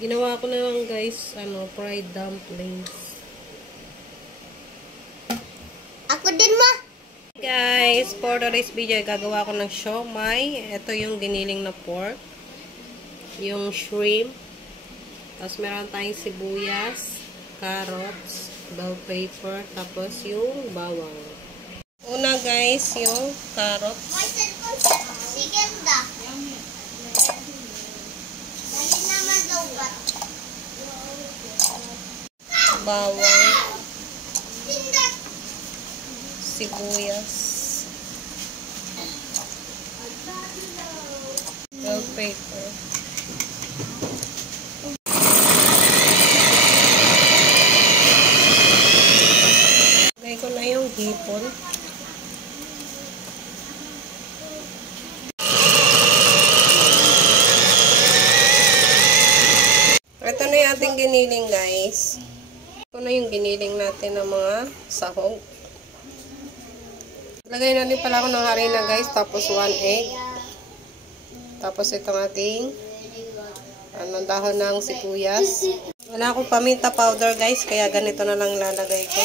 Ginawa ko na lang guys, fried dumplings. Ako din ma. Guys, for today's video, gagawa ko ng siomai. Ito yung giniling na pork. Yung shrimp. Tapos meron tayong sibuyas, carrots, bell pepper, tapos yung bawang. Una guys, yung carrots. May cellphone si Ganda. Dali naman daw ba? Bawang. Sibuyas. Bell pepper. Lagay ko na yung hipon. Ito na yung ating giniling guys. Ito na yung giniling natin ng mga sahog. Lagay na din pala ako ng harina guys. Tapos 1 egg. Tapos itong ating dahon ng sibuyas. Wala akong paminta powder guys. Kaya ganito na lang lalagay ko.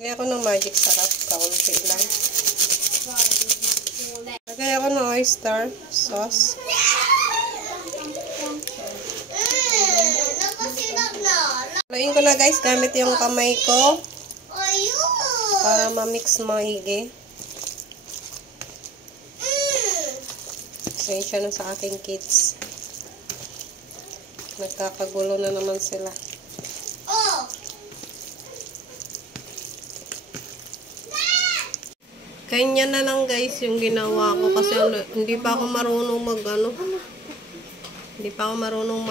Lagay ako ng magic sarap. Kaunti lang. Lagay ako ng oyster sauce. Haluin ko na guys, gamit yung kamay ko para ma-mix maigi. Pasensya na sa aking kids. Nagkakagulo na naman sila. Kanya na lang guys yung ginawa ko kasi hindi pa ako marunong hindi pa ako marunong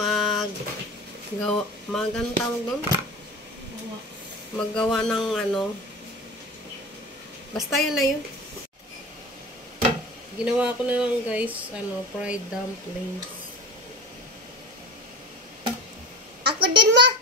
maggawa ng basta yun na yun. Ginawa ko na lang guys, fried dumplings. Ako din ma.